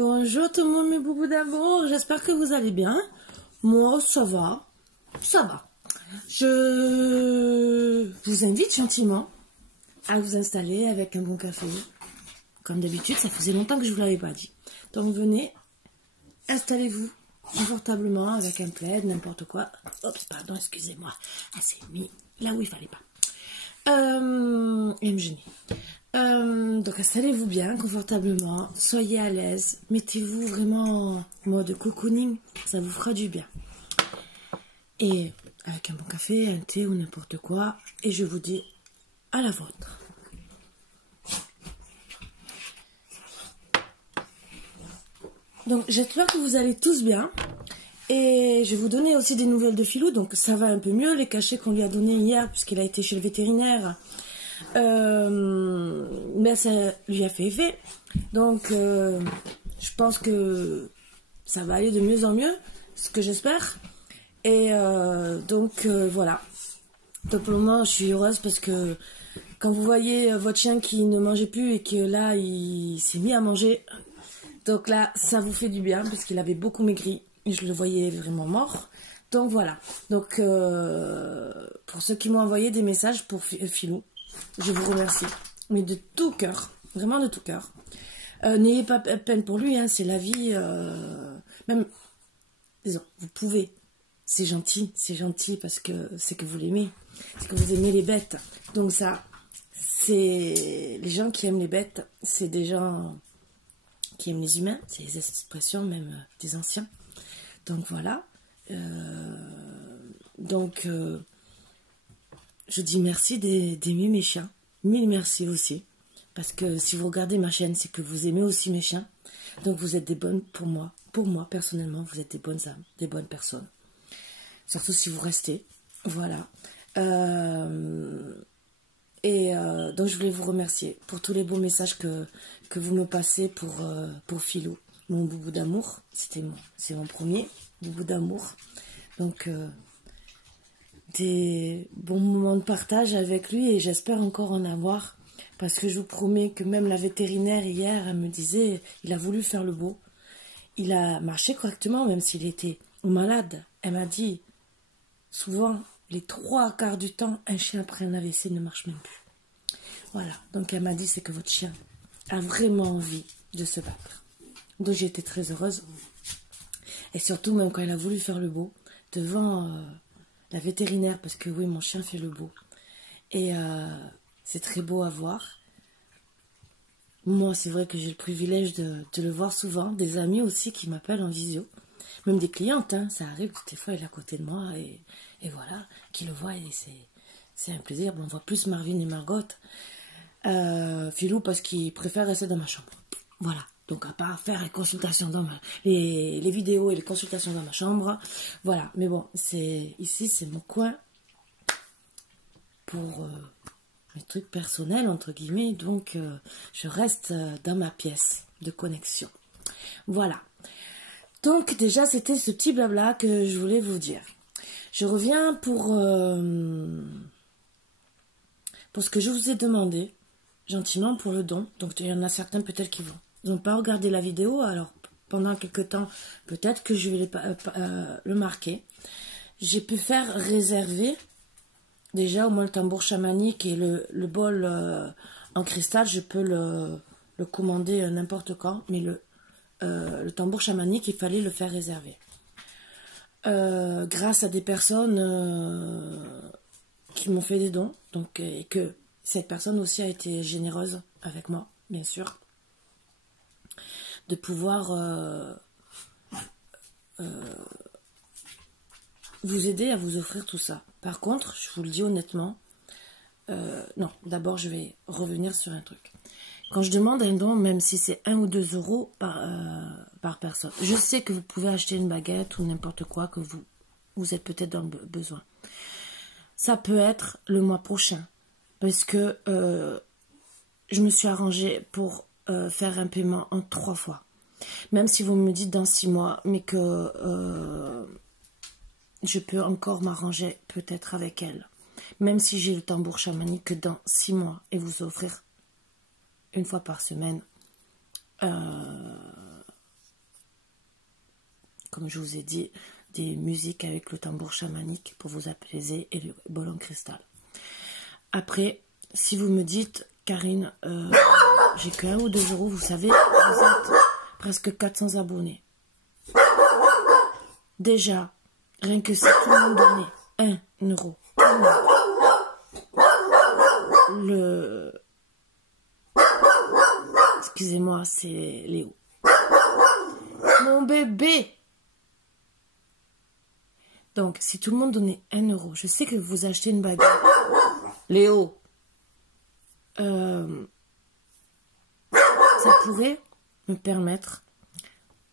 Bonjour tout le monde mes boubous d'amour, j'espère que vous allez bien. Moi ça va, ça va. Je vous invite gentiment à vous installer avec un bon café. Comme d'habitude, ça faisait longtemps que je ne vous l'avais pas dit. Donc venez, installez-vous confortablement avec un plaid, n'importe quoi. Oups, pardon, excusez-moi. Ah, c'est mis là où il fallait pas. Et me gêner. Donc installez-vous bien, confortablement, soyez à l'aise, mettez-vous vraiment en mode cocooning, ça vous fera du bien. Et avec un bon café, un thé ou n'importe quoi, et je vous dis à la vôtre. Donc j'espère que vous allez tous bien, et je vais vous donner aussi des nouvelles de Philou, donc ça va un peu mieux, les cachets qu'on lui a donnés hier, puisqu'il a été chez le vétérinaire. Ben ça lui a fait effet, donc je pense que ça va aller de mieux en mieux, ce que j'espère. Et donc voilà, donc pour le moment je suis heureuse parce que quand vous voyez votre chien qui ne mangeait plus et que là il s'est mis à manger, donc là ça vous fait du bien parce qu'il avait beaucoup maigri et je le voyais vraiment mort. Donc voilà, donc pour ceux qui m'ont envoyé des messages pour Philou, je vous remercie, mais de tout cœur, vraiment de tout cœur. N'ayez pas peine pour lui, hein, c'est la vie. Même, disons, vous pouvez. C'est gentil parce que c'est que vous l'aimez, c'est que vous aimez les bêtes. Donc ça, c'est les gens qui aiment les bêtes, c'est des gens qui aiment les humains, c'est les expressions même des anciens. Donc voilà. Je dis merci d'aimer mes chiens. Mille merci aussi. Parce que si vous regardez ma chaîne, c'est que vous aimez aussi mes chiens. Donc vous êtes des bonnes pour moi. Pour moi, personnellement, vous êtes des bonnes âmes, des bonnes personnes. Surtout si vous restez. Voilà. Donc je voulais vous remercier pour tous les beaux messages que vous me passez pour Philou. Mon boubou d'amour. C'est mon premier boubou d'amour. Donc des bons moments de partage avec lui et j'espère encore en avoir parce que je vous promets que même la vétérinaire hier elle me disait il a voulu faire le beau, il a marché correctement même s'il était malade. Elle m'a dit souvent les 3/4 du temps un chien après un AVC ne marche même plus. Voilà, donc elle m'a dit c'est que votre chien a vraiment envie de se battre. Donc j'ai été très heureuse et surtout même quand elle a voulu faire le beau devant la vétérinaire, parce que oui, mon chien fait le beau. Et c'est très beau à voir. Moi, c'est vrai que j'ai le privilège de le voir souvent. Des amis aussi qui m'appellent en visio. Même des clientes, hein, ça arrive. Des fois, elle est à côté de moi. Et voilà, qui le voit. Et c'est un plaisir. Bon, on voit plus Marvin et Margot. Philou, parce qu'il préfère rester dans ma chambre. Voilà. Donc, à part faire les consultations dans les vidéos et les consultations dans ma chambre. Voilà. Mais bon, ici, c'est mon coin pour mes trucs personnels, entre guillemets. Donc, je reste dans ma pièce de connexion. Voilà. Donc, déjà, c'était ce petit blabla que je voulais vous dire. Je reviens pour ce que je vous ai demandé, gentiment, pour le don. Donc, il y en a certains peut-être qui n'ont pas regardé la vidéo, alors pendant quelques temps, peut-être que je vais le marquer. J'ai pu faire réserver, déjà au moins le tambour chamanique et le bol en cristal, je peux le commander n'importe quand, mais le tambour chamanique, il fallait le faire réserver. Grâce à des personnes qui m'ont fait des dons, donc, et que cette personne aussi a été généreuse avec moi, bien sûr, de pouvoir vous aider à vous offrir tout ça. Par contre, je vous le dis honnêtement, non, d'abord je vais revenir sur un truc. Quand je demande un don, même si c'est 1 ou 2 euros par personne, je sais que vous pouvez acheter une baguette ou n'importe quoi, que vous êtes peut-être dans le besoin. Ça peut être le mois prochain, parce que je me suis arrangée pour faire un paiement en 3 fois. Même si vous me dites dans 6 mois, mais que je peux encore m'arranger peut-être avec elle. Même si j'ai le tambour chamanique que dans 6 mois et vous offrir 1 fois par semaine comme je vous ai dit, des musiques avec le tambour chamanique pour vous apaiser et le bol en cristal. Après, si vous me dites, Karine, j'ai que 1 ou 2 euros, vous savez, vous êtes presque 400 abonnés. Déjà, rien que si tout le monde donnait 1 euro, excusez-moi, c'est Léo. Mon bébé. Donc, si tout le monde donnait 1 euro, je sais que vous achetez une baguette. Léo. Ça pourrait me permettre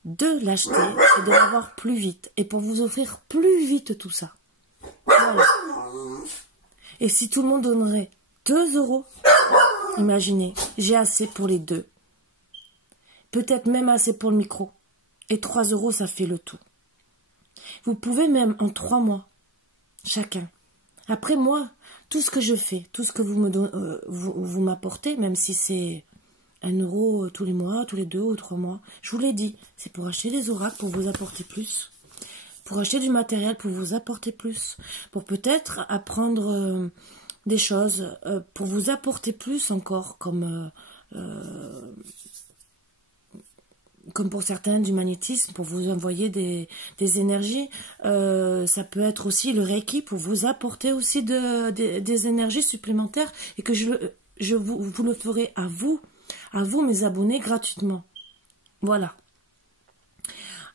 de l'acheter et de l'avoir plus vite. Et pour vous offrir plus vite tout ça. Voilà. Et si tout le monde donnerait 2 euros, imaginez, j'ai assez pour les 2. Peut-être même assez pour le micro. Et 3 euros, ça fait le tout. Vous pouvez même en 3 mois, chacun. Après moi, tout ce que je fais, tout ce que vous me vous m'apportez, même si c'est 1 euro tous les mois, tous les 2 ou 3 mois, je vous l'ai dit, c'est pour acheter des oracles, pour vous apporter plus. Pour acheter du matériel, pour vous apporter plus. Pour peut-être apprendre des choses, pour vous apporter plus encore, comme pour certains du magnétisme, pour vous envoyer des énergies. Ça peut être aussi le Reiki pour vous apporter aussi des énergies supplémentaires et que vous le ferez à vous mes abonnés gratuitement. Voilà.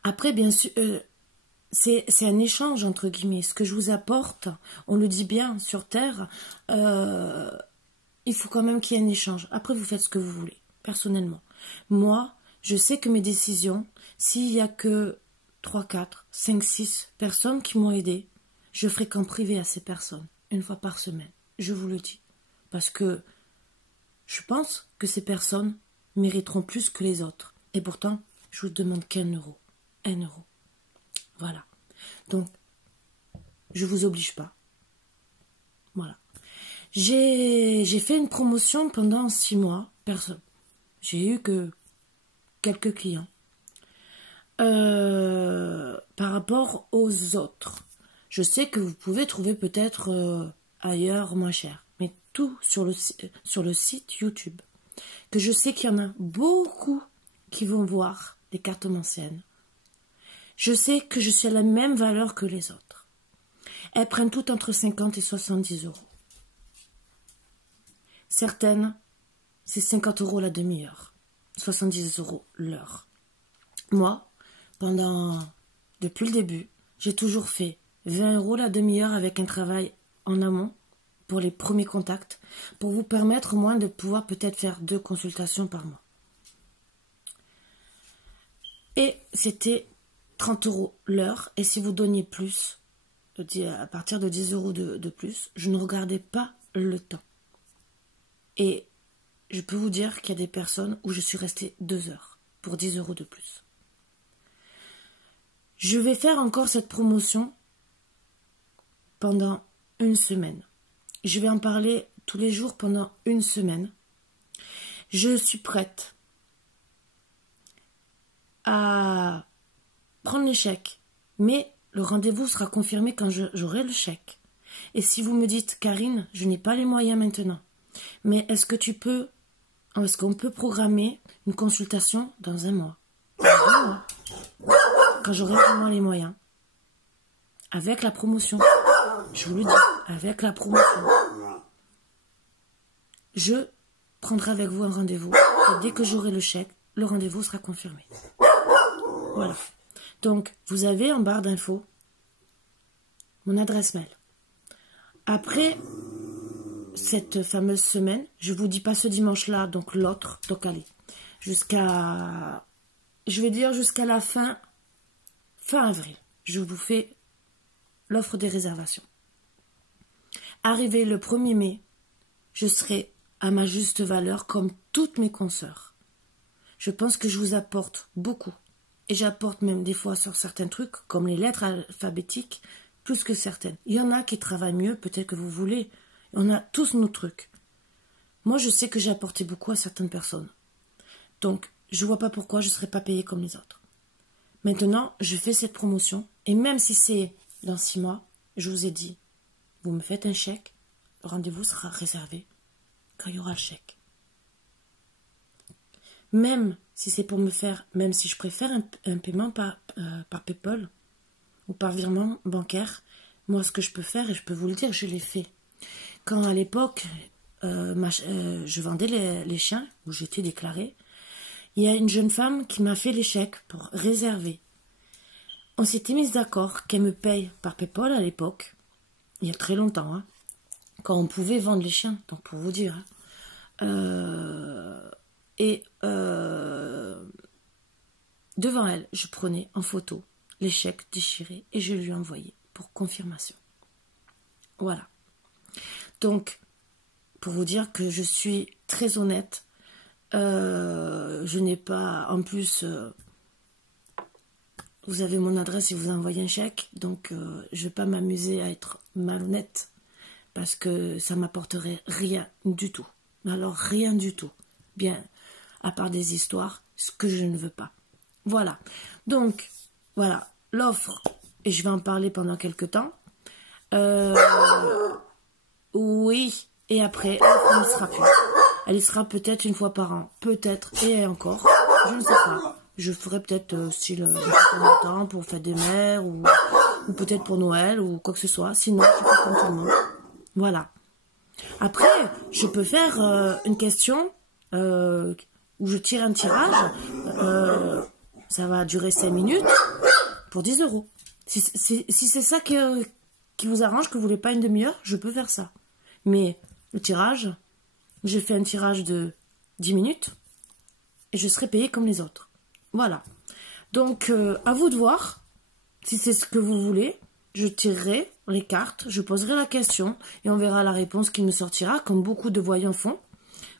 Après, bien sûr, c'est un échange entre guillemets. Ce que je vous apporte, on le dit bien sur Terre, il faut quand même qu'il y ait un échange. Après, vous faites ce que vous voulez, personnellement. Moi, je sais que mes décisions, s'il n'y a que 3, 4, 5, 6 personnes qui m'ont aidé, je ferai qu'en privé à ces personnes, 1 fois par semaine. Je vous le dis. Parce que je pense que ces personnes mériteront plus que les autres. Et pourtant, je vous demande qu'1 euro. 1 euro. Voilà. Donc, je vous oblige pas. Voilà. J'ai fait une promotion pendant 6 mois. Personne. J'ai eu que quelques clients. Par rapport aux autres, je sais que vous pouvez trouver peut-être ailleurs moins cher, mais tout sur le site YouTube, que je sais qu'il y en a beaucoup qui vont voir des cartes anciennes. Je sais que je suis à la même valeur que les autres. Elles prennent toutes entre 50 et 70 euros. Certaines, c'est 50 euros la demi-heure. 70 euros l'heure. Moi, depuis le début, j'ai toujours fait 20 euros la demi-heure avec un travail en amont pour les premiers contacts, pour vous permettre au moins de pouvoir peut-être faire 2 consultations par mois. Et c'était 30 euros l'heure, et si vous donniez plus, à partir de 10 euros de plus, je ne regardais pas le temps. Et je peux vous dire qu'il y a des personnes où je suis restée 2 heures pour 10 euros de plus. Je vais faire encore cette promotion pendant 1 semaine. Je vais en parler tous les jours pendant 1 semaine. Je suis prête à prendre les chèques, mais le rendez-vous sera confirmé quand j'aurai le chèque. Et si vous me dites, Karine, je n'ai pas les moyens maintenant, mais est-ce qu'on peut programmer une consultation dans 1 mois? Quand j'aurai vraiment les moyens. Avec la promotion. Je vous le dis, avec la promotion. Je prendrai avec vous un rendez-vous. Et dès que j'aurai le chèque, le rendez-vous sera confirmé. Voilà. Donc, vous avez en barre d'infos mon adresse mail. Après cette fameuse semaine, je vous dis pas ce dimanche-là, donc l'autre, donc allez, jusqu'à la fin avril, je vous fais l'offre des réservations. Arrivé le 1er mai, je serai à ma juste valeur comme toutes mes consoeurs. Je pense que je vous apporte beaucoup. Et j'apporte même des fois sur certains trucs, comme les lettres alphabétiques, plus que certaines. Il y en a qui travaillent mieux, peut-être que vous voulez. On a tous nos trucs. Moi, je sais que j'ai apporté beaucoup à certaines personnes. Donc, je ne vois pas pourquoi je ne serais pas payée comme les autres. Maintenant, je fais cette promotion. Et même si c'est dans 6 mois, je vous ai dit, vous me faites un chèque, le rendez-vous sera réservé quand il y aura le chèque. Même si c'est pour me faire, même si je préfère un paiement par PayPal ou par virement bancaire, moi ce que je peux faire, et je peux vous le dire, je l'ai fait. Quand à l'époque, je vendais les chiens, où j'étais déclarée, il y a une jeune femme qui m'a fait les chèques pour réserver. On s'était mis d'accord qu'elle me paye par PayPal à l'époque, il y a très longtemps, hein, quand on pouvait vendre les chiens, donc pour vous dire. Devant elle, je prenais en photo les chèques déchirés et je lui envoyais pour confirmation. Voilà. Donc, pour vous dire que je suis très honnête, je n'ai pas, en plus, vous avez mon adresse et vous envoyez un chèque, donc je ne vais pas m'amuser à être malhonnête, parce que ça m'apporterait rien du tout. Alors rien du tout. Bien, à part des histoires, ce que je ne veux pas. Voilà. Donc, voilà, l'offre, et je vais en parler pendant quelques temps. Oui, et après, elle ne sera plus. Elle sera peut-être une fois par an, peut-être, et encore, je ne sais pas. Je ferai peut-être style temps pour fête des mères, ou peut-être pour Noël, ou quoi que ce soit. Sinon, je fais comme tout le monde. Voilà. Après, je peux faire une question où je tire un tirage. Ça va durer 5 minutes pour 10 €. Si c'est ça qui vous arrange, que vous voulez pas une demi-heure, je peux faire ça. Mais le tirage, j'ai fait un tirage de 10 minutes et je serai payée comme les autres. Voilà. Donc, à vous de voir si c'est ce que vous voulez. Je tirerai les cartes, je poserai la question et on verra la réponse qui me sortira, comme beaucoup de voyants font.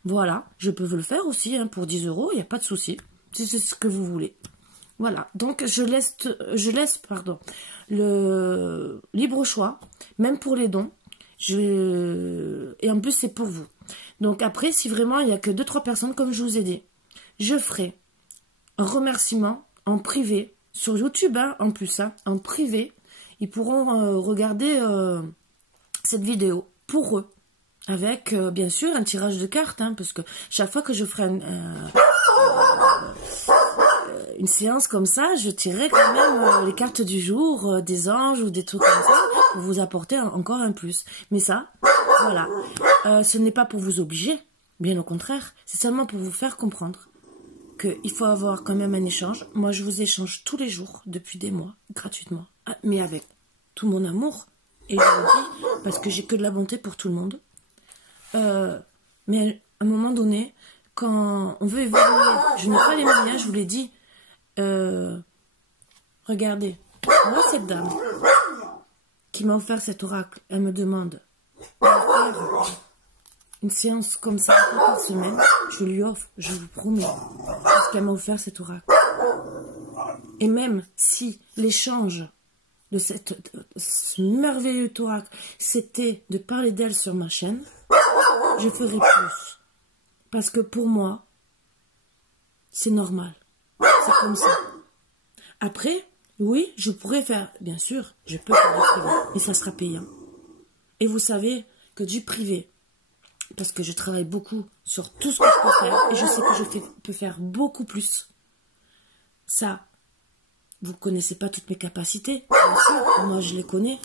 Voilà, je peux vous le faire aussi hein, pour 10 €, il n'y a pas de souci, si c'est ce que vous voulez. Voilà, donc je laisse le libre choix, même pour les dons. Et en plus, c'est pour vous. Donc après, si vraiment il n'y a que 2-3 personnes, comme je vous ai dit, je ferai un remerciement en privé, sur YouTube, hein, en plus, hein, en privé. Ils pourront regarder cette vidéo pour eux. Avec, bien sûr, un tirage de cartes, hein, parce que chaque fois que je ferai une séance comme ça, je tirerai quand même les cartes du jour, des anges ou des trucs comme ça, pour vous apporter encore un plus. Mais ça, voilà. Ce n'est pas pour vous obliger, bien au contraire. C'est seulement pour vous faire comprendre qu'il faut avoir quand même un échange. Moi, je vous échange tous les jours, depuis des mois, gratuitement. Mais avec tout mon amour. Et je le dis, parce que j'ai que de la bonté pour tout le monde. Mais à un moment donné, quand on veut évoluer, je n'ai pas les moyens, je vous l'ai dit. Regardez, moi cette dame qui m'a offert cet oracle, elle me demande de faire une séance comme ça par semaine. Je lui offre, je vous promets, parce qu'elle m'a offert cet oracle. Et même si l'échange de ce merveilleux oracle, c'était de parler d'elle sur ma chaîne, je ferai plus. Parce que pour moi, c'est normal. C'est comme ça. Après, oui, je pourrais faire, bien sûr, je peux faire du privé, mais ça sera payant. Et vous savez que du privé, parce que je travaille beaucoup sur tout ce que je peux faire, et je sais que je peux faire beaucoup plus. Ça, vous ne connaissez pas toutes mes capacités, bien sûr, moi je les connais,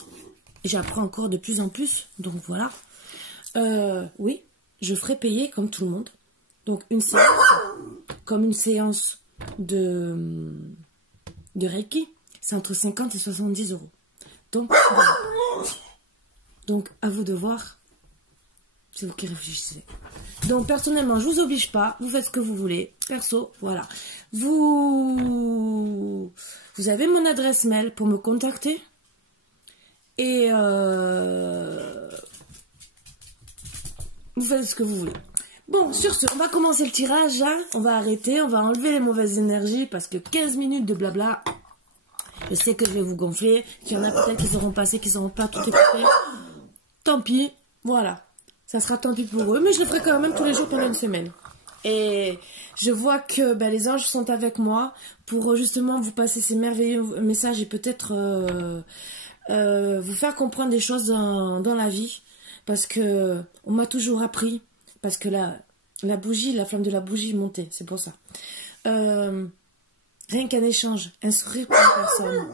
et j'apprends encore de plus en plus, donc voilà. Oui, je ferai payer comme tout le monde. Donc une séance, comme une séance de Reiki, c'est entre 50 et 70 €. Donc, voilà. Donc à vous de voir, c'est vous qui réfléchissez. Donc personnellement, je vous oblige pas, vous faites ce que vous voulez. Perso, voilà. Vous avez mon adresse mail pour me contacter. Et vous faites ce que vous voulez. Bon, sur ce, on va commencer le tirage, hein. On va arrêter, on va enlever les mauvaises énergies, parce que 15 minutes de blabla, je sais que je vais vous gonfler. Il y en a peut-être qui seront passés, qui ne seront pas tout écoutés. Tant pis, voilà. Ça sera tant pis pour eux, mais je le ferai quand même tous les jours pendant une semaine. Et je vois que les anges sont avec moi pour justement vous passer ces merveilleux messages et peut-être vous faire comprendre des choses dans la vie. Parce que on m'a toujours appris, parce que la bougie, la flamme de la bougie montait, c'est pour ça. Rien qu'un échange, un sourire pour une personne.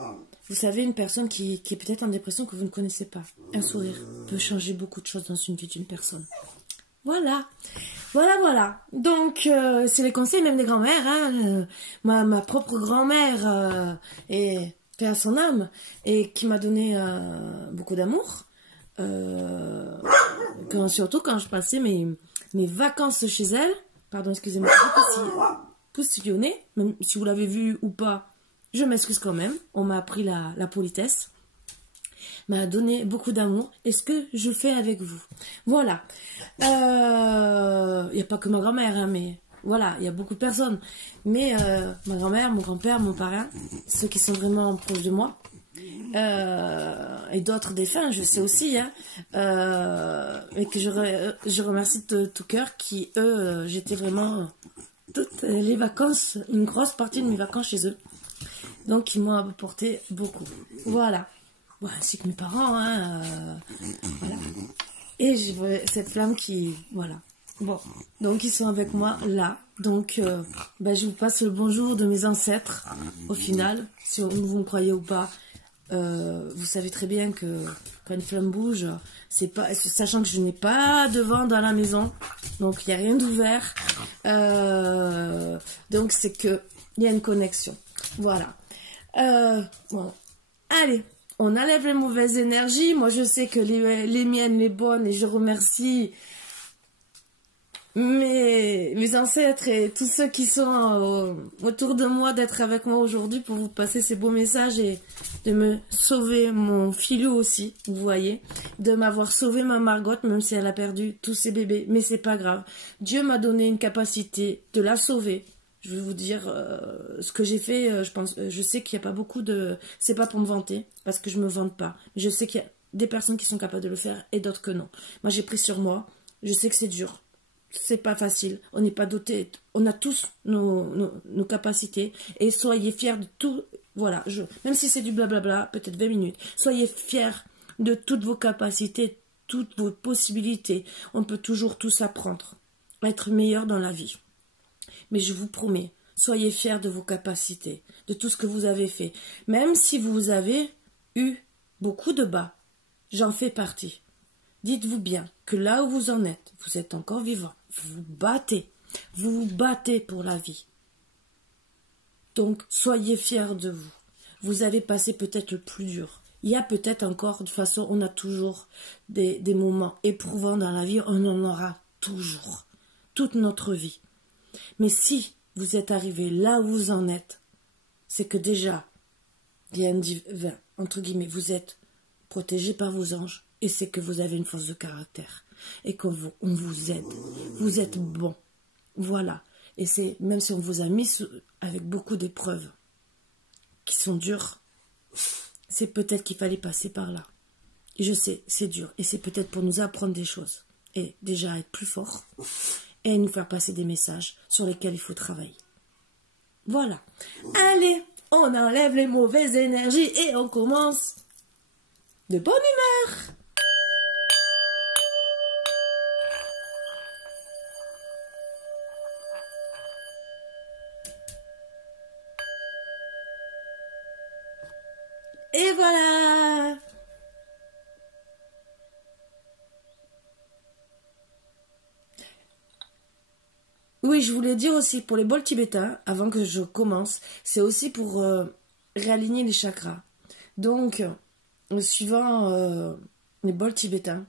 Vous savez, une personne qui est peut-être en dépression que vous ne connaissez pas. Un sourire peut changer beaucoup de choses dans une vie d'une personne. Voilà. Voilà. Donc, c'est les conseils même des grands-mères. Hein. Ma propre grand-mère, et paix à son âme, et qui m'a donné beaucoup d'amour. Surtout quand je passais mes vacances chez elle. Pardon, excusez-moi. Postillonné, même si vous l'avez vu ou pas, je m'excuse quand même. On m'a appris la politesse. M'a donné beaucoup d'amour. Et ce que je fais avec vous. Voilà. Il n'y a pas que ma grand-mère, hein, mais voilà, il y a beaucoup de personnes. Mais ma grand-mère, mon grand-père, mon parrain, ceux qui sont vraiment proches de moi. Et d'autres défunts, je sais aussi, hein, et que je remercie de tout cœur qui, eux, j'étais vraiment toutes les vacances, une grosse partie de mes vacances chez eux. Donc, ils m'ont apporté beaucoup. Voilà. Bon, ainsi que mes parents, hein, voilà. Et je vois cette flamme qui, voilà. Bon, donc ils sont avec moi là. Donc, je vous passe le bonjour de mes ancêtres, au final, si vous me croyez ou pas. Vous savez très bien que quand une flamme bouge, c'est pas, sachant que je n'ai pas de vent dans la maison, donc il n'y a rien d'ouvert, donc c'est que il y a une connexion. Voilà. Bon. Allez, on enlève les mauvaises énergies. Moi, je sais que les miennes, les bonnes, et je remercie mes ancêtres et tous ceux qui sont autour de moi d'être avec moi aujourd'hui pour vous passer ces beaux messages et de me sauver mon filou aussi, vous voyez, de m'avoir sauvé ma Margotte même si elle a perdu tous ses bébés, mais c'est pas grave. Dieu m'a donné une capacité de la sauver. Je vais vous dire ce que j'ai fait, je sais qu'il n'y a pas beaucoup de... C'est pas pour me vanter, parce que je me vante pas. Je sais qu'il y a des personnes qui sont capables de le faire et d'autres que non. Moi j'ai pris sur moi, je sais que c'est dur. C'est pas facile, on n'est pas doté, on a tous nos capacités et soyez fiers de tout, voilà, même si c'est du blablabla, peut-être 20 minutes, soyez fiers de toutes vos capacités, toutes vos possibilités, on peut toujours tous apprendre, être meilleur dans la vie. Mais je vous promets, soyez fiers de vos capacités, de tout ce que vous avez fait, même si vous avez eu beaucoup de bas, j'en fais partie. Dites-vous bien que là où vous en êtes, vous êtes encore vivant. Vous vous battez pour la vie. Donc, soyez fiers de vous. Vous avez passé peut-être le plus dur. Il y a peut-être encore, de toute façon, on a toujours des moments éprouvants dans la vie. On en aura toujours. Toute notre vie. Mais si vous êtes arrivé là où vous en êtes, c'est que déjà, bien divin, entre guillemets, vous êtes protégé par vos anges. Et c'est que vous avez une force de caractère. Et qu'on vous aide. Vous êtes bon. Voilà. Et c'est, même si on vous a mis avec beaucoup d'épreuves qui sont dures, c'est peut-être qu'il fallait passer par là. Et je sais, c'est dur. Et c'est peut-être pour nous apprendre des choses. Et déjà être plus fort. Et nous faire passer des messages sur lesquels il faut travailler. Voilà. Allez, on enlève les mauvaises énergies et on commence de bonne humeur. Et voilà. Oui, je voulais dire aussi pour les bols tibétains, avant que je commence, c'est aussi pour réaligner les chakras. Donc, suivant les bols tibétains,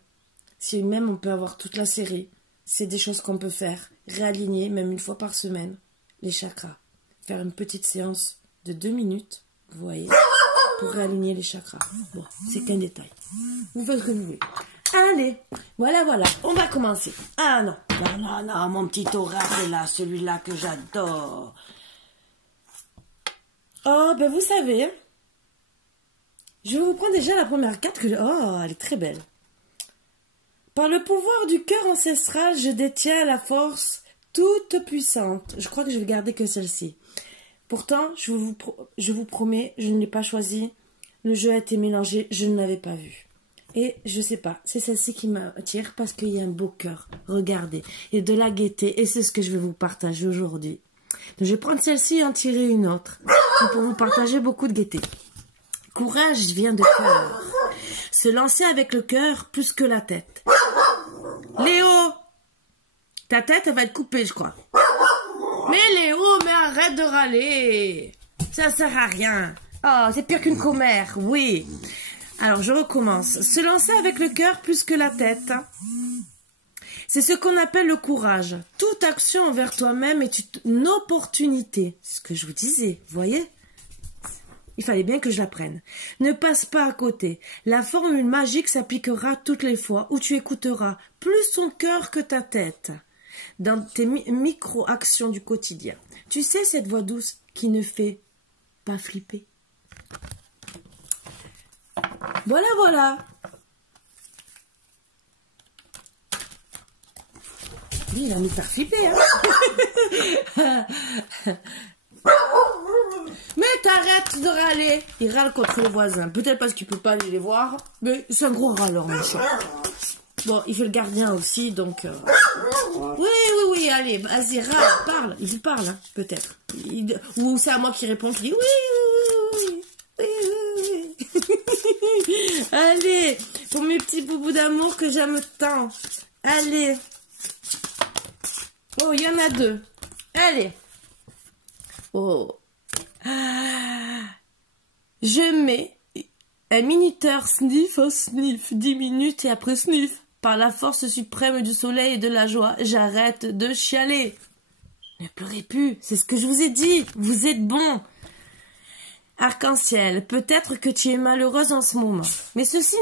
si même on peut avoir toute la série, c'est des choses qu'on peut faire. Réaligner, même une fois par semaine, les chakras. Faire une petite séance de 2 minutes, vous voyez, pour réaligner les chakras. Bon, c'est qu'un détail. Vous faites ce que vous voulez. Allez, voilà, on va commencer. Ah non, non, mon petit oracle là, celui-là que j'adore. Oh, ben vous savez, je vous prends déjà la première carte que oh, elle est très belle. Par le pouvoir du cœur ancestral, je détiens la force toute puissante. Je crois que je vais garder que celle-ci. Pourtant, je vous promets, je ne l'ai pas choisie. Le jeu a été mélangé, je ne l'avais pas vu. Et je sais pas, c'est celle-ci qui m'attire parce qu'il y a un beau cœur. Regardez, et de la gaieté, et c'est ce que je vais vous partager aujourd'hui. Donc, je vais prendre celle-ci et en tirer une autre pour vous partager beaucoup de gaieté. Courage vient de cœur. Se lancer avec le cœur plus que la tête. Léo, ta tête elle va être coupée, je crois. Mais Léo, mais arrête de râler. Ça sert à rien. Oh, c'est pire qu'une commère, oui. Alors, je recommence. Se lancer avec le cœur plus que la tête. C'est ce qu'on appelle le courage. Toute action envers toi-même est une opportunité. C'est ce que je vous disais, vous voyez? Il fallait bien que je l'apprenne. Ne passe pas à côté. La formule magique s'appliquera toutes les fois où tu écouteras plus ton cœur que ta tête dans tes micro-actions du quotidien. Tu sais, cette voix douce qui ne fait pas flipper. Voilà, voilà. Lui, il a mis de faire flipper, hein. Mais t'arrêtes de râler. Il râle contre les voisins. Peut-être parce qu'il peut pas aller les voir. Mais c'est un gros râleur, mon chat. Bon, il fait le gardien aussi, donc... Oui, allez, vas-y, râle, parle. Il vous parle, hein, peut-être. Ou c'est à moi qui réponds, qui dit oui. Allez, pour mes petits boubous d'amour que j'aime tant. Allez. Oh, il y en a 2. Allez. Oh. Je mets un minuteur sniff au sniff, 10 minutes et après sniff. Par la force suprême du soleil et de la joie, j'arrête de chialer. Ne pleurez plus, c'est ce que je vous ai dit. Vous êtes bon. Arc-en-ciel, peut-être que tu es malheureuse en ce moment, mais ceci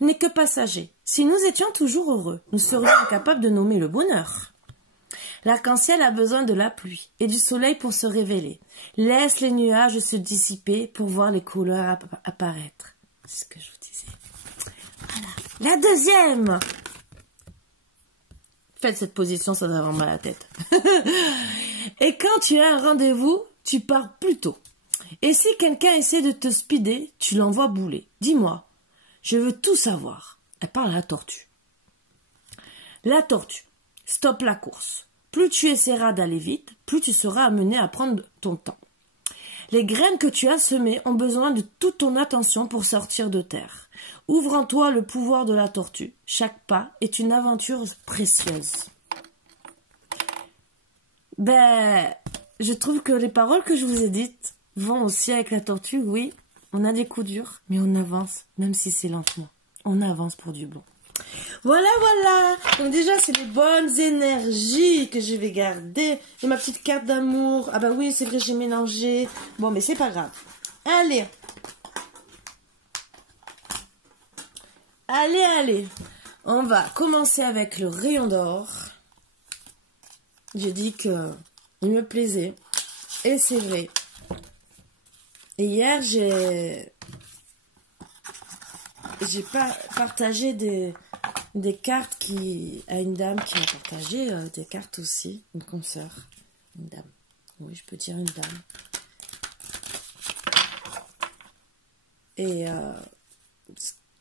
n'est que passager. Si nous étions toujours heureux, nous serions incapables de nommer le bonheur. L'arc-en-ciel a besoin de la pluie et du soleil pour se révéler. Laisse les nuages se dissiper pour voir les couleurs apparaître. C'est ce que je vous disais. Voilà. La deuxième. Faites cette position, ça doit avoir mal à la tête. Et quand tu as un rendez-vous, tu pars plus tôt. Et si quelqu'un essaie de te speeder, tu l'envoies bouler. Dis-moi, je veux tout savoir. Elle parle à la tortue. La tortue, stoppe la course. Plus tu essaieras d'aller vite, plus tu seras amené à prendre ton temps. Les graines que tu as semées ont besoin de toute ton attention pour sortir de terre. Ouvre en toi le pouvoir de la tortue. Chaque pas est une aventure précieuse. Je trouve que les paroles que je vous ai dites vont aussi avec la tortue. Oui, on a des coups durs, mais on avance, même si c'est lentement. On avance pour du bon. Voilà. Donc déjà, c'est les bonnes énergies que je vais garder. Et ma petite carte d'amour. Ah bah oui, c'est vrai, j'ai mélangé. Bon, mais c'est pas grave. Allez. On va commencer avec le rayon d'or. J'ai dit que il me plaisait. Et c'est vrai. Et hier, j'ai pas partagé des cartes à une dame qui m'a partagé des cartes aussi, une consoeur, une dame. Oui, je peux dire une dame. Et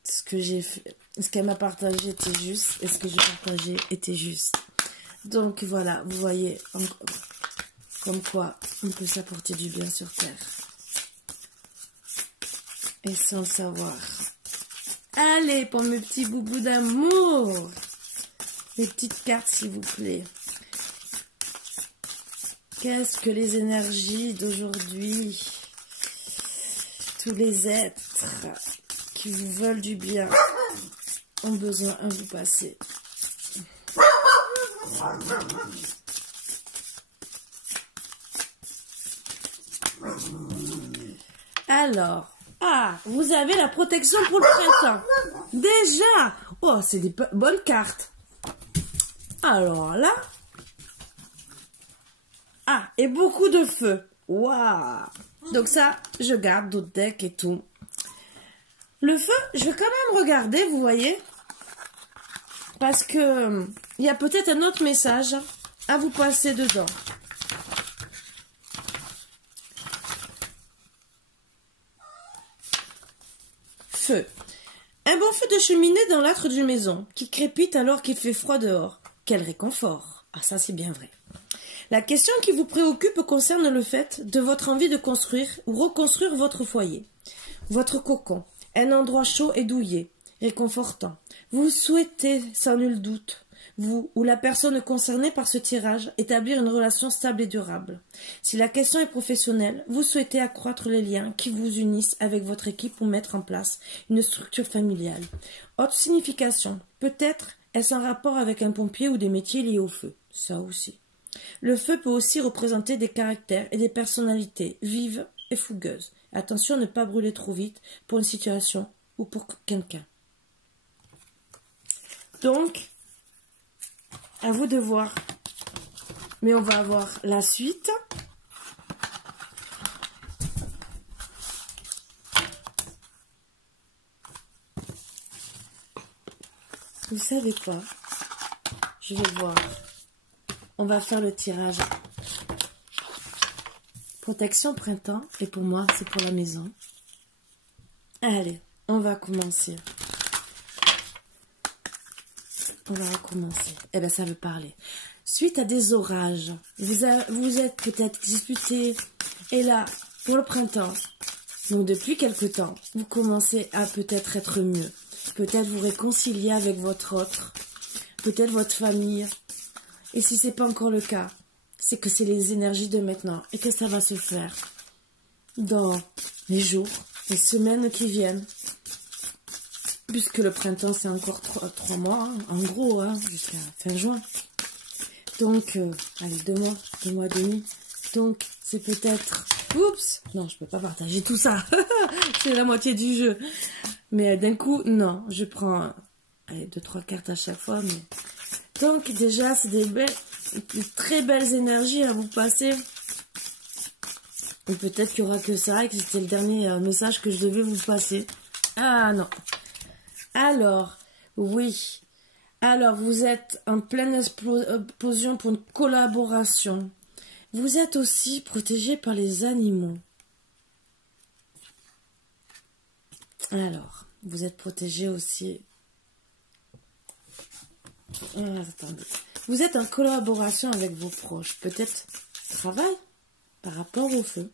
ce qu'elle m'a partagé était juste, et ce que j'ai partagé était juste. Donc voilà, vous voyez, comme quoi on peut s'apporter du bien sur terre. Et sans le savoir. Allez, pour mes petits boubous d'amour. Les petites cartes, s'il vous plaît. Qu'est-ce que les énergies d'aujourd'hui, tous les êtres qui vous veulent du bien, ont besoin à vous passer. Alors, vous avez la protection pour le printemps. Déjà, oh, c'est des bonnes cartes. Alors là, et beaucoup de feu. Waouh. Donc ça, je garde d'autres decks et tout. Le feu, je vais quand même regarder, vous voyez, parce que il y a peut-être un autre message à vous passer dedans. Feu. Un bon feu de cheminée dans l'âtre d'une maison, qui crépite alors qu'il fait froid dehors. Quel réconfort! Ah, ça c'est bien vrai. La question qui vous préoccupe concerne le fait de votre envie de construire ou reconstruire votre foyer. Votre cocon, un endroit chaud et douillet, réconfortant. Vous souhaitez, sans nul doute, vous ou la personne concernée par ce tirage, établir une relation stable et durable. Si la question est professionnelle, vous souhaitez accroître les liens qui vous unissent avec votre équipe ou mettre en place une structure familiale. Autre signification, peut-être est-ce un rapport avec un pompier ou des métiers liés au feu. Ça aussi. Le feu peut aussi représenter des caractères et des personnalités vives et fougueuses. Attention à ne pas brûler trop vite pour une situation ou pour quelqu'un. Donc, à vous de voir. Mais on va avoir la suite. Vous savez quoi? Je vais voir. On va faire le tirage. Protection printemps. Et pour moi, c'est pour la maison. Allez, on va commencer. On va recommencer. Eh bien, ça veut parler. Suite à des orages, vous êtes peut-être disputés. Et là, pour le printemps, donc depuis quelque temps, vous commencez à peut-être être mieux. Peut-être vous réconcilier avec votre autre. Peut-être votre famille. Et si ce n'est pas encore le cas, c'est que c'est les énergies de maintenant. Et que ça va se faire dans les jours, les semaines qui viennent. Puisque le printemps, c'est encore 3 mois, hein, en gros, hein, jusqu'à fin juin. Donc, allez, 2 mois et demi. Donc, c'est peut-être... Oups! Non, je peux pas partager tout ça. C'est la moitié du jeu. Mais d'un coup, non, je prends... Allez, 2-3 cartes à chaque fois. Mais... Donc, déjà, c'est des très belles énergies à vous passer. Et peut-être qu'il n'y aura que ça et que c'était le dernier message que je devais vous passer. Ah, non. Alors, oui. Alors, vous êtes en pleine explosion pour une collaboration. Vous êtes aussi protégé par les animaux. Alors, vous êtes protégé aussi... attendez. Vous êtes en collaboration avec vos proches. Peut-être travail par rapport au feu.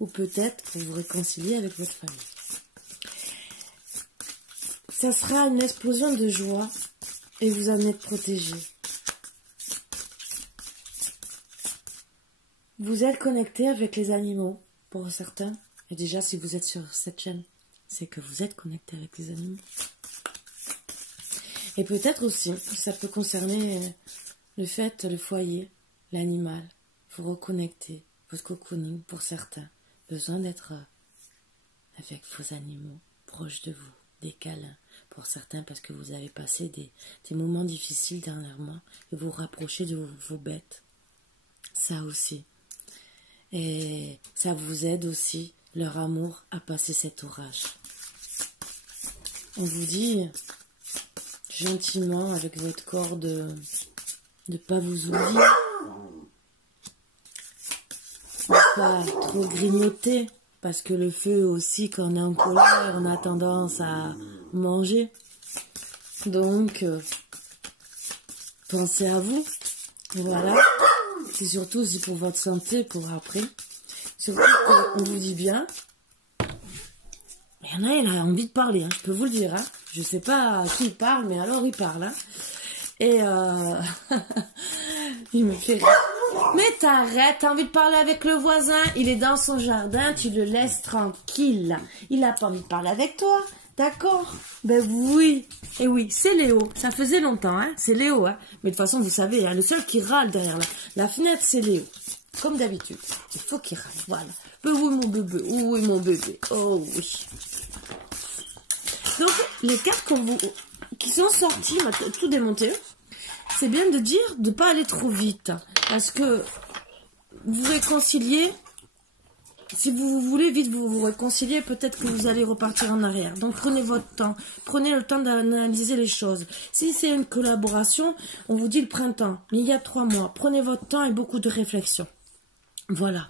Ou peut-être pour vous réconcilier avec votre famille. Ça sera une explosion de joie et vous en êtes protégé. Vous êtes connecté avec les animaux, pour certains. Et déjà, si vous êtes sur cette chaîne, c'est que vous êtes connecté avec les animaux. Et peut-être aussi, ça peut concerner le fait, le foyer, l'animal. Vous reconnectez, votre cocooning, pour certains. Besoin d'être avec vos animaux, proches de vous, des câlins. Pour certains, parce que vous avez passé des moments difficiles dernièrement, et vous rapprochez de vos bêtes. Ça aussi. Et ça vous aide aussi, leur amour, à passer cet orage. On vous dit gentiment avec votre corps de ne pas vous oublier, de pas trop grignoter, parce que le feu aussi, quand on est en colère, on a tendance à manger. Donc, pensez à vous. Voilà. C'est surtout aussi pour votre santé, pour après. Surtout qu'on vous dit bien. Il y en a, il a envie de parler, hein, je peux vous le dire. Hein. Je sais pas à qui il parle, mais alors il parle. Hein. Et il me fait rire. Mais t'arrêtes, t'as envie de parler avec le voisin, il est dans son jardin, tu le laisses tranquille. Il n'a pas envie de parler avec toi, d'accord? Ben oui, et oui, c'est Léo, ça faisait longtemps, hein, c'est Léo, hein. Mais de toute façon, vous savez, hein, le seul qui râle derrière la fenêtre, c'est Léo. Comme d'habitude, il faut qu'il râle, voilà. Ben oui, mon bébé, oui, mon bébé, oh oui. Donc, les cartes qui sont sorties, on va tout démonter. C'est bien de dire de ne pas aller trop vite. Parce que vous réconciliez si vous voulez vite vous réconcilier, peut-être que vous allez repartir en arrière. Donc prenez votre temps, prenez le temps d'analyser les choses. Si c'est une collaboration, on vous dit le printemps, mais il y a 3 mois. Prenez votre temps et beaucoup de réflexion. Voilà.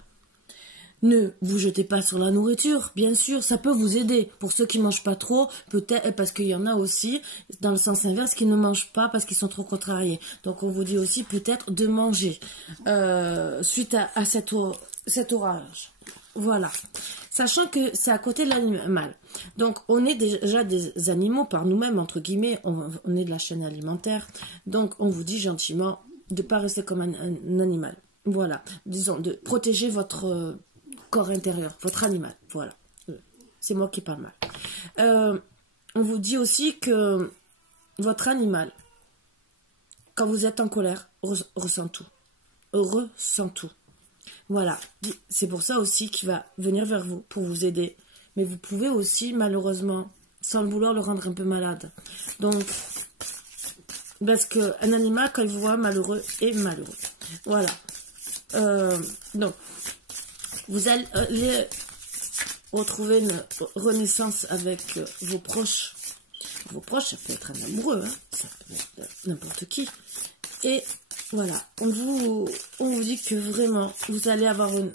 Ne vous jetez pas sur la nourriture, bien sûr, ça peut vous aider. Pour ceux qui mangent pas trop, peut-être, parce qu'il y en a aussi, dans le sens inverse, qui ne mangent pas parce qu'ils sont trop contrariés. Donc on vous dit aussi peut-être de manger suite à cet orage. Voilà. Sachant que c'est à côté de l'animal. Donc on est déjà des animaux par nous-mêmes, entre guillemets, on est de la chaîne alimentaire. Donc on vous dit gentiment de ne pas rester comme un animal. Voilà. Disons, de protéger votre corps intérieur, votre animal, voilà. C'est moi qui parle mal. On vous dit aussi que votre animal, quand vous êtes en colère, ressent tout. Ressent tout. Voilà. C'est pour ça aussi qu'il va venir vers vous pour vous aider. Mais vous pouvez aussi, malheureusement, sans le vouloir, le rendre un peu malade. Donc, parce qu'un animal, quand il vous voit malheureux, est malheureux. Voilà. Donc, vous allez retrouver une renaissance avec vos proches. Vos proches, ça peut être un amoureux, hein, ça peut être n'importe qui. Et voilà, on vous dit que vraiment, vous allez avoir une...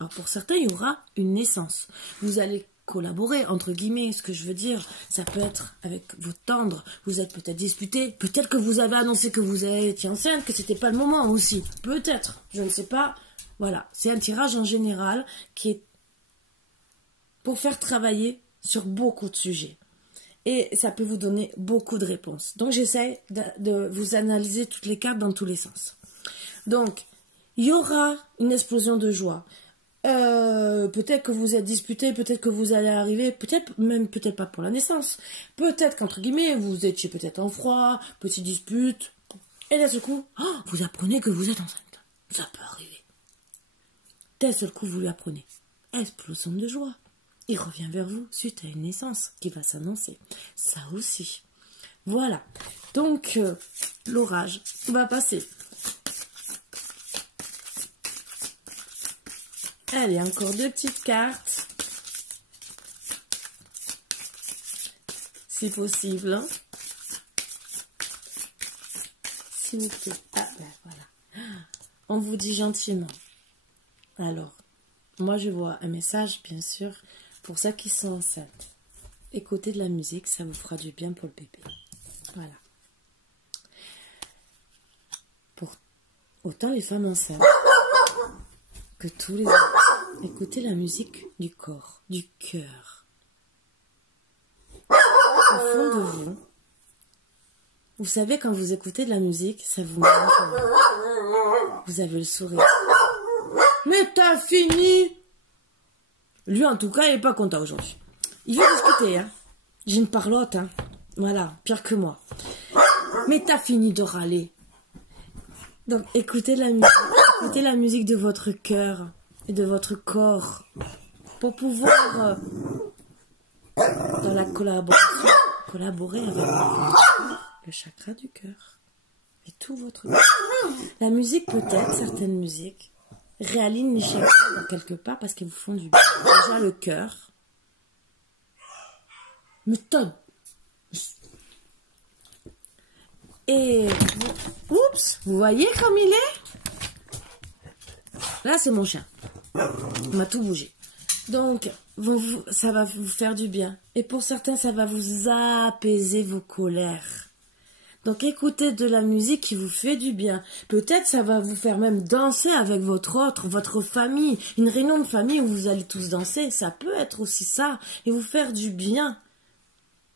Alors pour certains, il y aura une naissance. Vous allez collaborer, entre guillemets, ce que je veux dire, ça peut être avec vos tendres. Vous êtes peut-être disputés, peut-être que vous avez annoncé que vous étiez enceinte, que c'était pas le moment aussi. Peut-être, je ne sais pas. Voilà, c'est un tirage en général qui est pour faire travailler sur beaucoup de sujets. Et ça peut vous donner beaucoup de réponses. Donc j'essaie de vous analyser toutes les cartes dans tous les sens. Donc, il y aura une explosion de joie. Peut-être que vous êtes disputé, peut-être que vous allez arriver, peut-être pas pour la naissance. Peut-être qu'entre guillemets, vous étiez peut-être en froid, petite dispute. Et d'un seul coup, vous apprenez que vous êtes enceinte. Ça peut arriver. D'un seul coup, vous lui apprenez. Explosion de joie. Il revient vers vous suite à une naissance qui va s'annoncer. Ça aussi. Voilà. Donc, l'orage va passer. Allez, encore 2 petites cartes. Si possible. Hein. S'il vous plaît. Ah, ben voilà. On vous dit gentiment. Alors, moi je vois un message, bien sûr, pour ceux qui sont enceintes. Écoutez de la musique, ça vous fera du bien pour le bébé. Voilà. Pour autant les femmes enceintes que tous les autres. Écoutez la musique du corps, du cœur. Au fond de vous, vous savez, quand vous écoutez de la musique, ça vous manque. Vous avez le sourire. Mais t'as fini! Lui, en tout cas, il n'est pas content aujourd'hui. Il veut discuter, hein. J'ai une parlotte, hein. Voilà, pire que moi. Mais t'as fini de râler. Donc, écoutez la musique de votre cœur et de votre corps pour pouvoir, dans la collaboration, collaborer avec le chakra du cœur et tout votre corps. La musique, peut-être, certaines musiques, réalignent les chakras quelque part parce qu'ils vous font du bien. Déjà le cœur. Me tonne. Et oups, vous voyez comme il est? Là, c'est mon chien. Il m'a tout bougé. Donc, ça va vous faire du bien. Et pour certains, ça va vous apaiser vos colères. Donc écoutez de la musique qui vous fait du bien. Peut-être ça va vous faire même danser avec votre famille. Une réunion de famille où vous allez tous danser. Ça peut être aussi ça. Et vous faire du bien.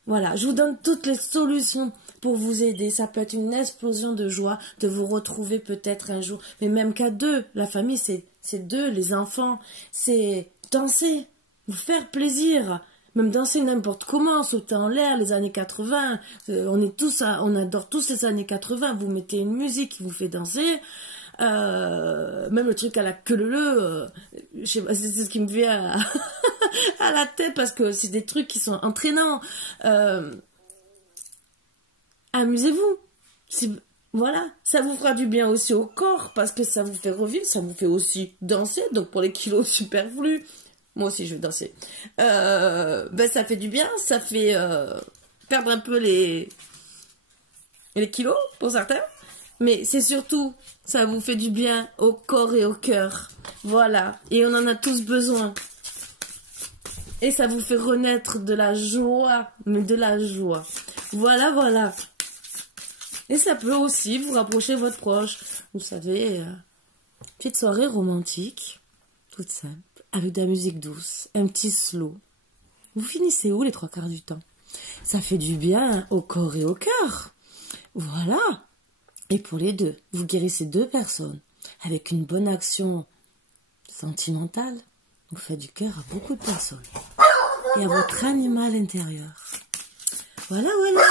Voilà, je vous donne toutes les solutions pour vous aider. Ça peut être une explosion de joie de vous retrouver peut-être un jour. Mais même qu'à 2. La famille, c'est 2, les enfants. C'est danser, vous faire plaisir. Même danser n'importe comment, sauter en l'air, les années 80, on adore tous les années 80, vous mettez une musique qui vous fait danser, même le truc à la queue leu, je sais pas, c'est ce qui me vient à la tête, parce que c'est des trucs qui sont entraînants. Amusez-vous. Voilà, ça vous fera du bien aussi au corps parce que ça vous fait revivre, ça vous fait aussi danser. Donc pour les kilos superflus, moi aussi je vais danser. Ben ça fait du bien, ça fait perdre un peu les kilos pour certains. Mais c'est surtout, ça vous fait du bien au corps et au cœur. Voilà, et on en a tous besoin. Et ça vous fait renaître de la joie, mais de la joie. Voilà, voilà. Et ça peut aussi vous rapprocher de votre proche. Vous savez, petite soirée romantique, toute simple, avec de la musique douce, un petit slow. Vous finissez où les 3/4 du temps? Ça fait du bien au corps et au cœur. Voilà. Et pour les deux, vous guérissez 2 personnes avec une bonne action sentimentale. Vous faites du cœur à beaucoup de personnes. Et à votre animal intérieur. Voilà, voilà.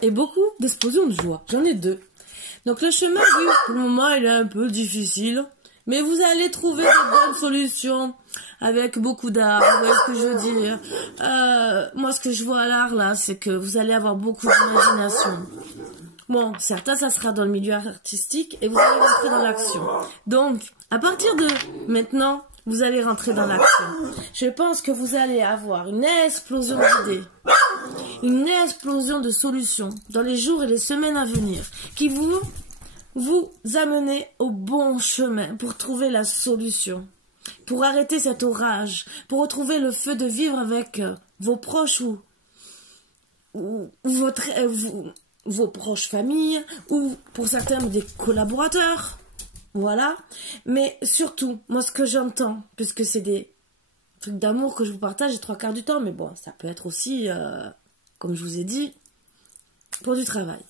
Et beaucoup d'explosions de joie. J'en ai 2. Donc le chemin, oui, pour le moment, il est un peu difficile. Mais vous allez trouver de bonnes solutions avec beaucoup d'art. Vous voyez ce que je veux dire? Moi, ce que je vois à l'art, là, c'est que vous allez avoir beaucoup d'imagination. Bon, certains, ça sera dans le milieu artistique et vous allez rentrer dans l'action. Donc, à partir de maintenant, vous allez rentrer dans l'action. Je pense que vous allez avoir une explosion d'idées, une explosion de solutions dans les jours et les semaines à venir qui vous amener au bon chemin pour trouver la solution, pour arrêter cet orage, pour retrouver le feu de vivre avec vos proches ou vos proches familles ou pour certains des collaborateurs. Voilà. Mais surtout, moi ce que j'entends, puisque c'est des trucs d'amour que je vous partage les 3/4 du temps, mais bon, ça peut être aussi, comme je vous ai dit, pour du travail.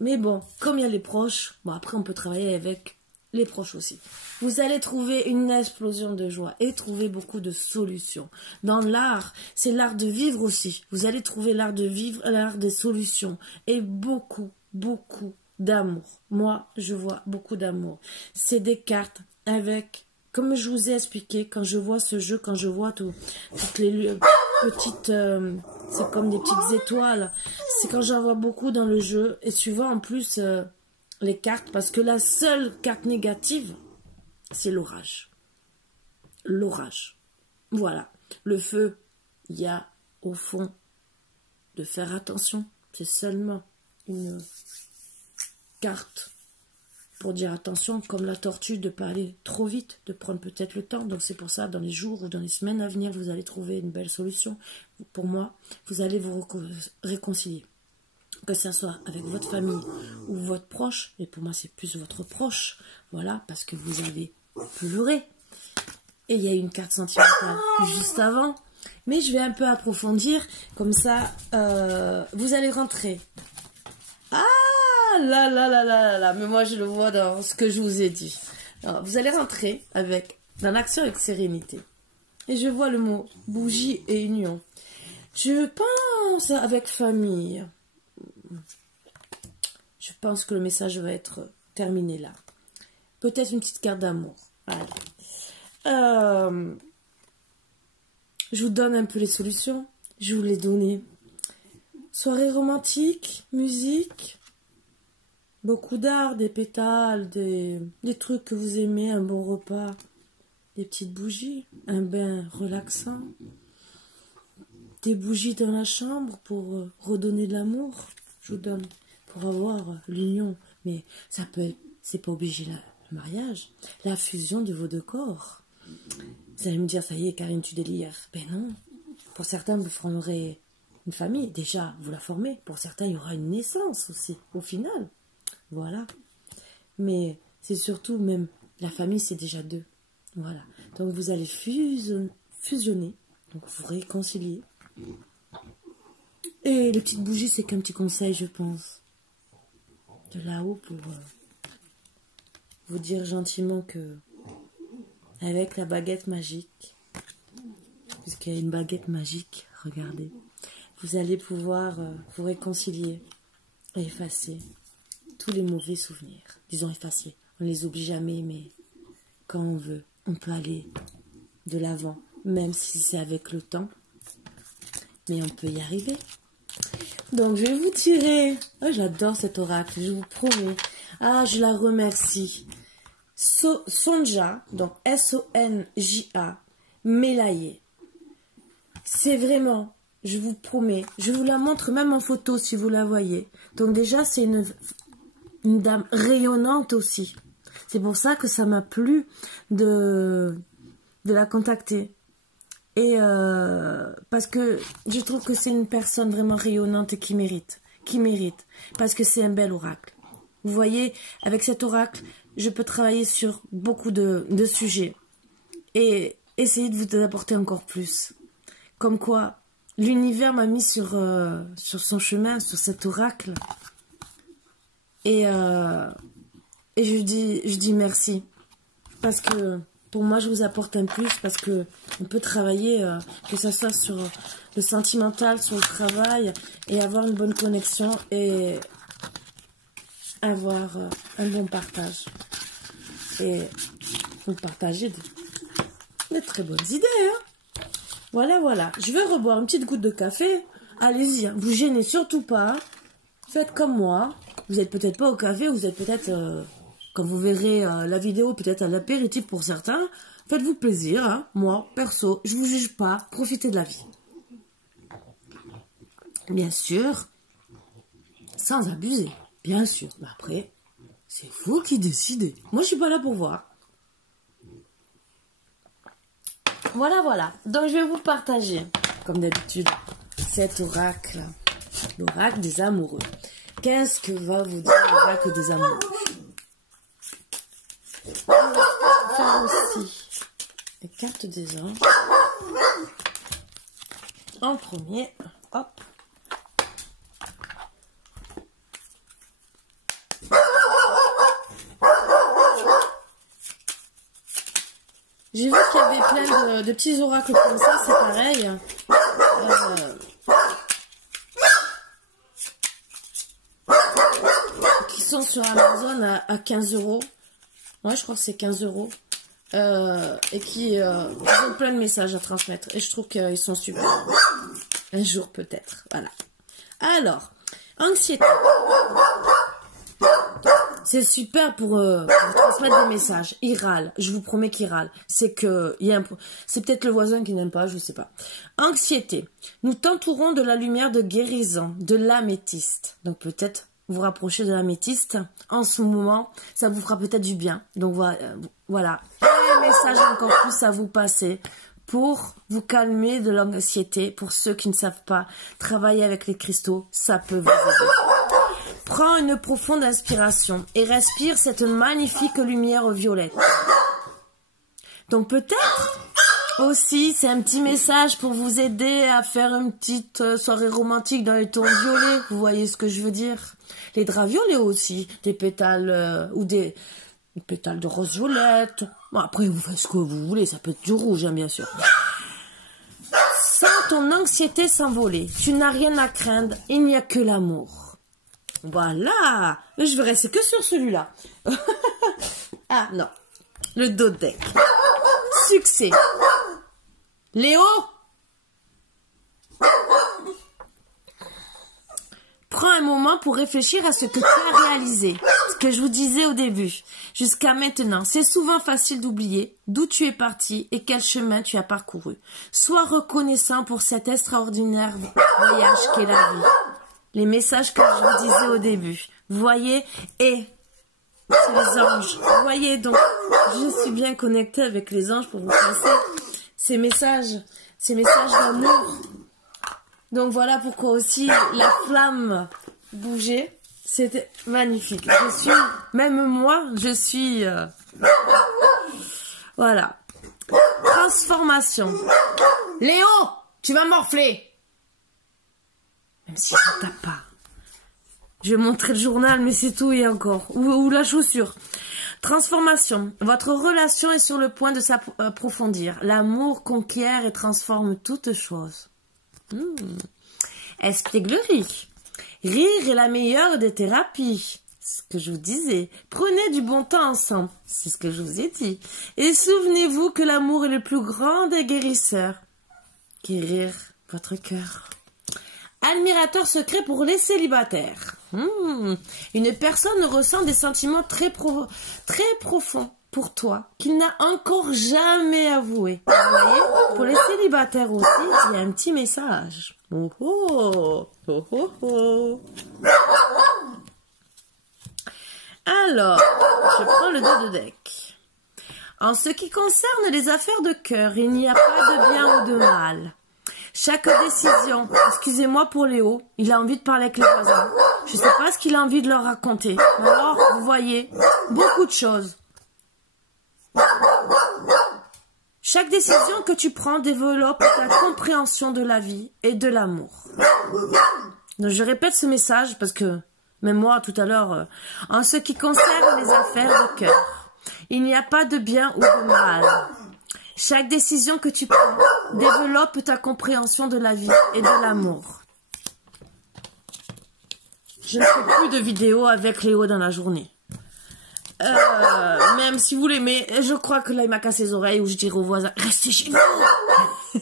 Mais bon, comme il y a les proches, bon après on peut travailler avec les proches aussi. Vous allez trouver une explosion de joie et trouver beaucoup de solutions. Dans l'art, c'est l'art de vivre aussi. Vous allez trouver l'art de vivre, l'art des solutions et beaucoup, beaucoup d'amour. Moi, je vois beaucoup d'amour. C'est des cartes avec, comme je vous ai expliqué, quand je vois ce jeu, quand je vois toutes les petites... c'est comme des petites étoiles. C'est quand j'en vois beaucoup dans le jeu. Et suivant en plus les cartes. Parce que la seule carte négative, c'est l'orage. L'orage. Voilà. Le feu, il y a au fond de faire attention. C'est seulement une carte pour dire attention, comme la tortue, de ne pas aller trop vite, de prendre peut-être le temps. Donc c'est pour ça, dans les jours ou dans les semaines à venir, vous allez trouver une belle solution. Pour moi, vous allez vous réconcilier. Que ce soit avec votre famille ou votre proche, et pour moi c'est plus votre proche, voilà, parce que vous avez pleuré. Et il y a une carte sentimentale juste avant. Mais je vais un peu approfondir, comme ça, vous allez rentrer. Ah là là là là là là, mais moi je le vois dans ce que je vous ai dit. Alors, vous allez rentrer dans l'action avec sérénité. Et je vois le mot bougie et union. Je pense avec famille. Je pense que le message va être terminé là. Peut-être une petite carte d'amour. Allez. Je vous donne un peu les solutions. Je vous les donne. Soirée romantique, musique, beaucoup d'art, des pétales, des trucs que vous aimez, un bon repas, des petites bougies, un bain relaxant, des bougies dans la chambre pour redonner de l'amour. Je vous donne pour avoir l'union, mais ça peut être, c'est pas obligé le mariage, la fusion de vos 2 corps. Vous allez me dire, ça y est, Karine, tu délires. Ben non. Pour certains, vous formerez une famille. Déjà, vous la formez. Pour certains, il y aura une naissance aussi, au final. Voilà. Mais c'est surtout, même, la famille, c'est déjà 2. Voilà. Donc, vous allez fusionner. Donc, vous réconcilier. Et les petites bougies, c'est qu'un petit conseil, je pense. De là-haut pour vous dire gentiment que avec la baguette magique, puisqu'il y a une baguette magique, regardez, vous allez pouvoir vous réconcilier et effacer tous les mauvais souvenirs. Disons effacer, on ne les oublie jamais, mais quand on veut, on peut aller de l'avant, même si c'est avec le temps, mais on peut y arriver. Donc, je vais vous tirer. Oh, j'adore cet oracle, je vous promets. Ah, je la remercie. Sonja, donc S-O-N-J-A, Mélaillé. C'est vraiment, je vous promets, je vous la montre même en photo si vous la voyez. Donc déjà, c'est une dame rayonnante aussi. C'est pour ça que ça m'a plu de la contacter. Et parce que je trouve que c'est une personne vraiment rayonnante et qui mérite. Parce que c'est un bel oracle. Vous voyez, avec cet oracle, je peux travailler sur beaucoup de sujets. Et essayer de vous apporter encore plus. Comme quoi, l'univers m'a mis sur son chemin, sur cet oracle. Et je dis merci. Parce que pour moi, je vous apporte un plus. Parce que on peut travailler, que ce soit sur le sentimental, sur le travail. Et avoir une bonne connexion. Et avoir un bon partage. Et vous partager de très bonnes idées. Hein. Voilà. Je vais reboire une petite goutte de café. Allez-y, hein. Vous gênez surtout pas. Faites comme moi. Vous êtes peut-être pas au café, vous êtes peut-être, quand vous verrez la vidéo, peut-être à l'apéritif pour certains. Faites-vous plaisir. Hein. Moi, perso, je vous juge pas. Profitez de la vie. Bien sûr, sans abuser. Bien sûr. Mais après, c'est vous qui décidez. Moi, je suis pas là pour voir. Voilà. Donc, je vais vous partager, comme d'habitude, cet oracle. L'oracle des amoureux. Qu'est-ce que va vous dire l'oracle des amoureux? On va faire aussi les cartes des anges. En premier, hop. J'ai vu qu'il y avait plein de petits oracles comme ça, c'est pareil. Qui sont sur Amazon à 15 €. Ouais, je crois que c'est 15 €. Et qui ont plein de messages à transmettre. Et je trouve qu'ils sont super. Un jour peut-être. Voilà. Alors, anxiété. C'est super pour transmettre des messages. Il râle. Je vous promets qu'il râle. C'est peut-être le voisin qui n'aime pas, je sais pas. Anxiété. Nous t'entourons de la lumière de guérison, de l'améthyste. Donc peut-être vous rapprocher de l'améthyste. En ce moment, ça vous fera peut-être du bien. Donc voilà. Un message encore plus à vous passer pour vous calmer de l'anxiété. Pour ceux qui ne savent pas travailler avec les cristaux, ça peut vous aider. Prends une profonde inspiration et respire cette magnifique lumière violette. Donc peut-être aussi, c'est un petit message pour vous aider à faire une petite soirée romantique dans les tons violets. Vous voyez ce que je veux dire? Les draps violets aussi, des pétales ou des pétales de rose violette. Bon, après, vous faites ce que vous voulez, ça peut être du rouge, hein, bien sûr. Sans ton anxiété s'envoler, tu n'as rien à craindre, il n'y a que l'amour. Voilà, je vais rester que sur celui-là. Ah non, le dos de deck. Succès. Léo, prends un moment pour réfléchir à ce que tu as réalisé, ce que je vous disais au début. Jusqu'à maintenant, c'est souvent facile d'oublier d'où tu es parti et quel chemin tu as parcouru. Sois reconnaissant pour cet extraordinaire voyage qu'est la vie. Les messages que je vous disais au début. Vous voyez, et c'est les anges. Vous voyez, donc, je suis bien connectée avec les anges pour vous passer ces messages d'amour. Donc voilà pourquoi aussi la flamme bougeait. C'était magnifique. Même moi, je suis... Voilà. Transformation. Léo, tu vas morfler. Même si je ne tape pas. Je vais montrer le journal, mais c'est tout et encore. Ou la chaussure. Transformation. Votre relation est sur le point de s'approfondir. L'amour conquiert et transforme toute chose. Espièglerie. Rire est la meilleure des thérapies. C'est ce que je vous disais. Prenez du bon temps ensemble. C'est ce que je vous ai dit. Et souvenez-vous que l'amour est le plus grand des guérisseurs. Guérir votre cœur. Admirateur secret pour les célibataires. Une personne ressent des sentiments très profonds pour toi qu'il n'a encore jamais avoué. Vous voyez, pour les célibataires aussi, il y a un petit message. Oh oh, oh oh oh. Alors, je prends le dos de deck. En ce qui concerne les affaires de cœur, il n'y a pas de bien ou de mal. Chaque décision, excusez-moi pour Léo, il a envie de parler avec les voisins. Je ne sais pas ce qu'il a envie de leur raconter. Alors, vous voyez, beaucoup de choses. Chaque décision que tu prends développe ta compréhension de la vie et de l'amour. Donc, je répète ce message parce que, même moi, tout à l'heure, en ce qui concerne les affaires de cœur, il n'y a pas de bien ou de mal. Chaque décision que tu prends développe ta compréhension de la vie et de l'amour. Je ne fais plus de vidéos avec Léo dans la journée. Même si vous l'aimez, je crois que là il m'a cassé les oreilles ou je dirais aux voisins, restez chez vous.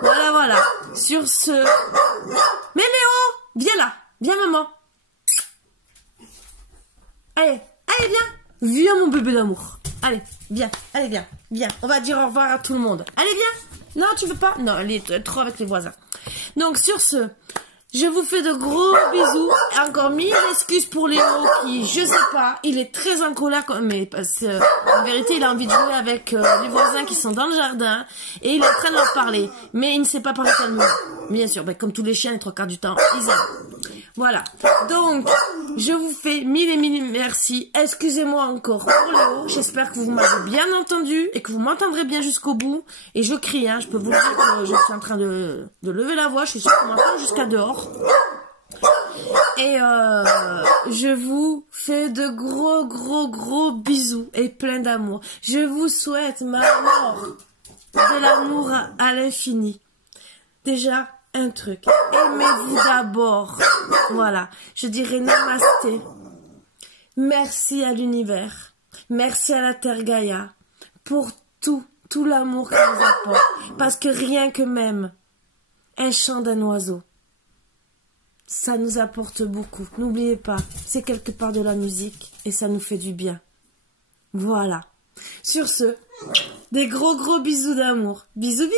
Voilà. Sur ce... Mais Léo, viens là, viens maman. Allez, viens mon bébé d'amour. Allez, viens, viens. On va dire au revoir à tout le monde. Allez, viens. Non, tu veux pas? Non, elle est trop avec les voisins. Donc, sur ce, je vous fais de gros bisous. Encore 1000 excuses pour Léo qui, je sais pas, il est très en colère, mais parce que, en vérité, il a envie de jouer avec les voisins qui sont dans le jardin et il est en train de leur parler. Mais il ne sait pas parler tellement. Bien sûr, comme tous les chiens, les 3/4 du temps, ils aiment. Voilà. Donc, je vous fais 1000 et 1000 merci. Excusez-moi encore pour Léo. J'espère que vous m'avez bien entendu et que vous m'entendrez bien jusqu'au bout. Et je crie, je peux vous dire que je suis en train de lever la voix. Je suis sûre qu'on m'entend jusqu'à dehors. Et je vous fais de gros bisous et plein d'amour. Je vous souhaite ma mort de l'amour à l'infini. Déjà, un truc, aimez-vous d'abord. Voilà, je dirais namasté. Merci à l'univers, merci à la Terre Gaïa pour tout l'amour qu'elle nous apporte. Parce que rien que même un chant d'un oiseau, ça nous apporte beaucoup. N'oubliez pas, c'est quelque part de la musique et ça nous fait du bien. Voilà. Sur ce, des gros bisous d'amour. Bisous.